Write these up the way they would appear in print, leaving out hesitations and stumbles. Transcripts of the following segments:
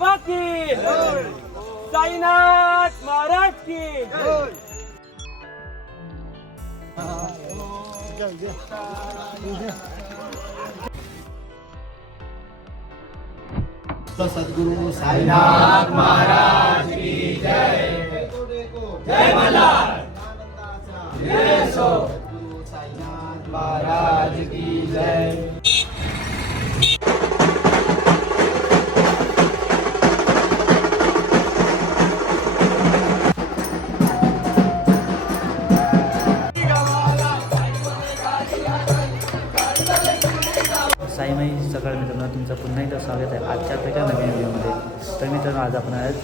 बाबा की साईनाथ महाराज की सद्गुरु साईनाथ महाराज की जय। जय मल्हार। जय सो सद्गुरु साईनाथ महाराज की जय। साईमाई सकाळ मित्रांनो, तुमचं पुन्हा एकदा स्वागत आहे आजच्या आपल्या नवीन व्हिडिओमध्ये. तर मित्रांनो, आज आपण आहेत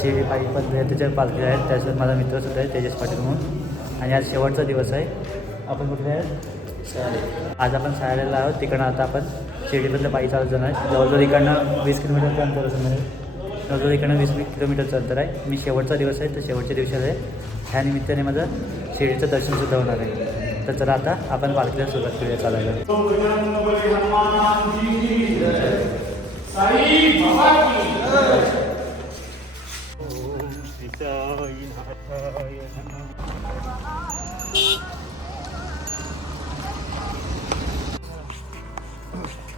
शिर्डी पायी पदयात्रेच्या पालखी आहेत. त्याच्यात माझा मित्रसुद्धा आहे तेजस पाटील म्हणून. आणि आज शेवटचा दिवस आहे. आपण कुठे आहेत? आज आपण सायला आहोत. तिकडनं आता आपण शिर्डीमधल्या पायी चालत जाणार आहे. जवळजवळ इकडनं 20 किलोमीटरचं अंतर असं म्हणजे जवळजवळ इकडनं 20 किलोमीटरचं अंतर आहे. मी शेवटचा दिवस आहे, तर शेवटच्या दिवसाला आहे. ह्या निमित्ताने माझं शिर्डीचं दर्शनसुद्धा होणार आहे. तर चला आता आपण पालखीला सुरुवात करूया चालायला.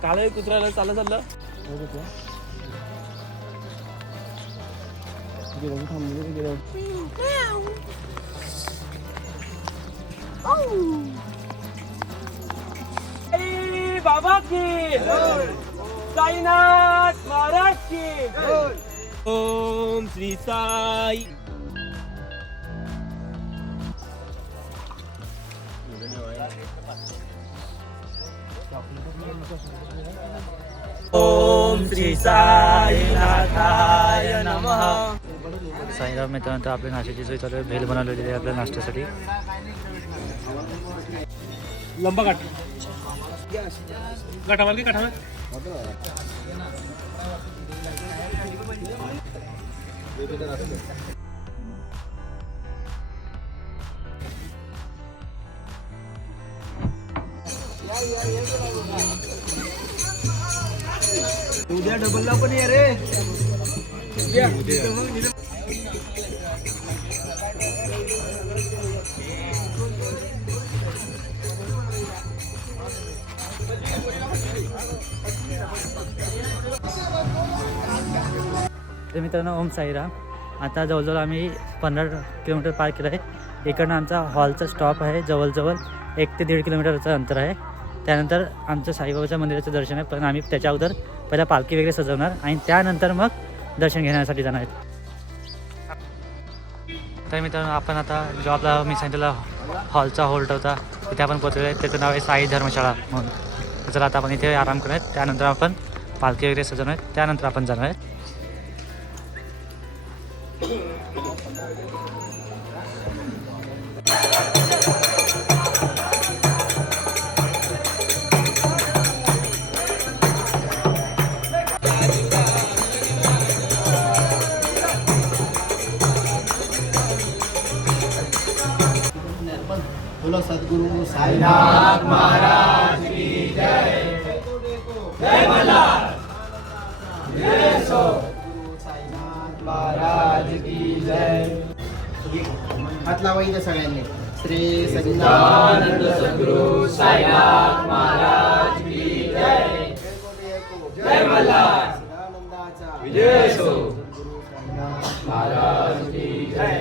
काल कुत्र्याला चाललं बाबा की साईनाथ महाराज की ओम श्री साई. ओम श्री साईनाथाय नमः. साईराम मित्रांनो, आपल्या नाश्त्याची सोय चालू आहे. भेल बनवलेली आहे आपल्या नाश्त्यासाठी. लंबा काट काठावर की काठावर उद्या डबलला पण ये रे. तर मित्रांनो, ओम साईराम. आता जवळजवळ आम्ही 15 किलोमीटर पार केलं आहे. इकडनं आमचा हॉलचा स्टॉप आहे. जवळजवळ 1 ते 1.5 किलोमीटरचं अंतर आहे. त्यानंतर आमचं साईबाबाच्या मंदिराचं दर्शन आहे. पण आम्ही त्याच्या अगोदर पहिला पालखी वगैरे सजवणार आणि त्यानंतर मग दर्शन घेण्यासाठी जाणार आहेत. तर मित्रांनो, आपण आता जॉबला मी सांगितलेला हॉलचा होल्ट होता तिथे आपण पोचलेलो आहे. त्याचं नाव आहे साई धर्मशाळा म्हणून. तर चला आता आपण इथे आराम करणार आहेत. त्यानंतर आपण पालखी वगैरे सजवणार आहेत. त्यानंतर आपण जाणार आहे. बोलो सद्गुरु साईनाथ महाराज की जय. जय मल्हार. जय सो सद्गुरु साईनाथ महाराज की जय. हात लावायचं सगळ्यांनी. श्री सच्चिदानंद सद्गुरु साईनाथ महाराज की जय. जय मल्हार. विजय सो सद्गुरु साईनाथ महाराज की जय.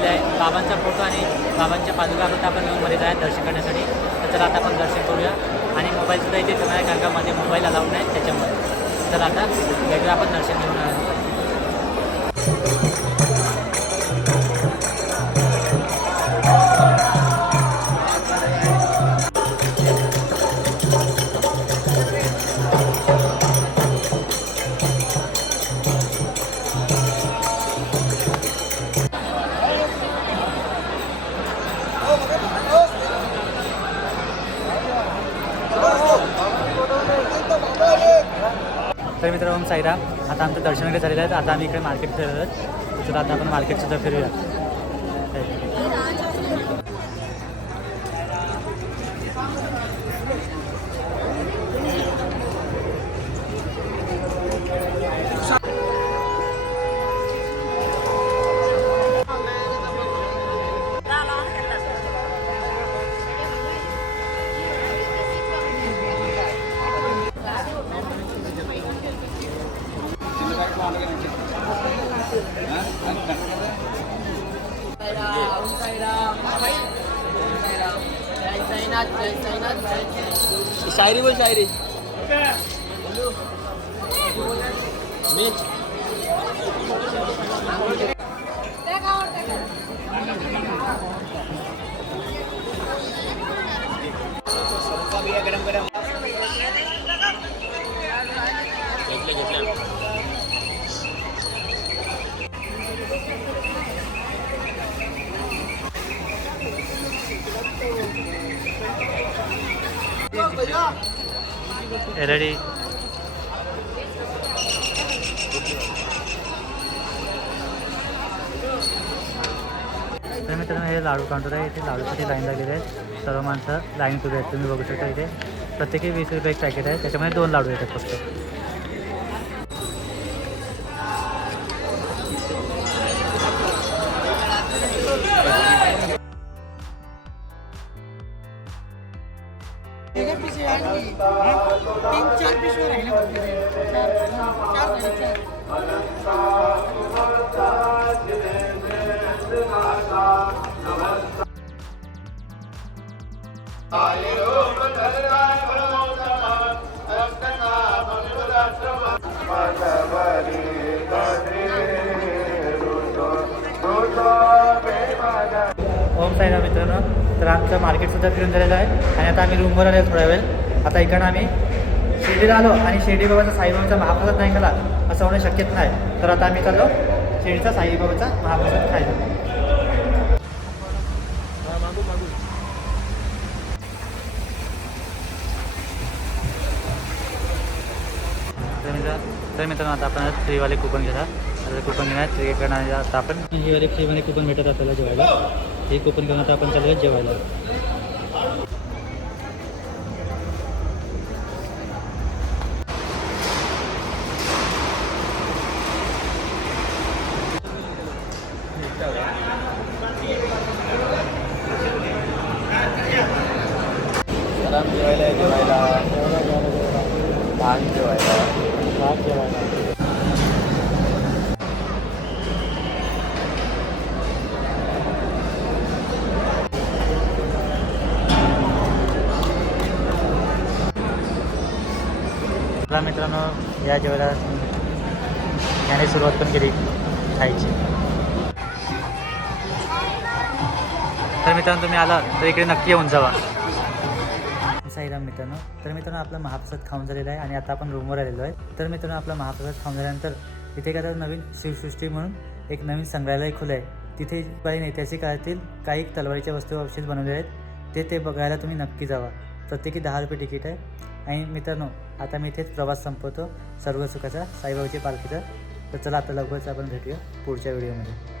आलेले आहे. बाबांचा फोटो आणि बाबांच्या पादुका फक्त आपण रूममध्ये जाय दर्शन करण्यासाठी. तर चला आता आपण दर्शन करूया. आणि मोबाईलसुद्धा इथे ठेवणार आहे कारण का मध्ये मोबाईल अलाउड नाही त्याच्यामुळे. तर आता भेटूया आपण दर्शन घेऊन आलो. तर मित्र ओम साईराम. आता आमचं दर्शन वगैरे झालेलं आहे. आता आम्ही इकडे मार्केट फिरत आहोत. तर आता आपण मार्केटसुद्धा फिरूया. शायरी बोल शायरी. गरम गरम घेतले. रेडी. तर मित्रांनो हे लाडू काउंटर आहे. इथे लाडूसाठी लाईन लागलेली आहे. सर्व माणसं लाईन उभी आहेत. तुम्ही बघू शकता इथे प्रत्येकी 20 रुपये एक पॅकेट आहे. त्याच्यामध्ये 2 लाडू येतात फक्त. ओम साईराम मित्रांनो. तर आमचं मार्केटसुद्धा फिरून झालेलं आहे आणि आता आम्ही रूमवर आलो थोडा वेळ. आता इकडनं आम्ही शिर्डीला आलो आणि शिर्डी बाबाचा साईबाबाचा महाप्रसाद नाही खाला असं होणं शक्यच नाही. तर आता आम्ही चाललो शिर्डीचा साईबाबाचा महाप्रसाद खायला. तर मित्रांनो आता आपण फ्रीवाले कुपन घेतात. आता कुपन घेणार फ्रीकडनं आता आपण ही फ्रीमध्ये कुपन भेटत आपल्याला जेवायला. हे कुपन घेऊन आता आपण चालूया जेवायला. जेवायला भात जेवायला. मित्रांनो या जेवायला याने सुरुवात पण केली खायची. तर मित्रांनो तुम्ही आला तर इकडे नक्की येऊन जावा. साईराम मित्रांनो. तर मित्रांनो आपला महाप्रसाद खाऊन झालेला आहे आणि आता आपण रूमवर आलेलो आहे. तर मित्रांनो आपला महाप्रसाद खाऊन झाल्यानंतर इथे काय नवीन शिवसृष्टी म्हणून एक नवीन संग्रहालय खुलं आहे. तिथे काही ऐतिहासिक काळातील काही तलवारीच्या वस्तू अवशेष बनवले आहेत. ते बघायला तुम्ही नक्की जावा. प्रत्येकी 10 रुपये तिकीट आहे. आणि मित्रांनो आता मी इथेच प्रवास संपवतो सर्व सुखाचा साईबाबाची पालखीचा. तर चला आता लवकरच आपण भेटूया पुढच्या व्हिडिओमध्ये.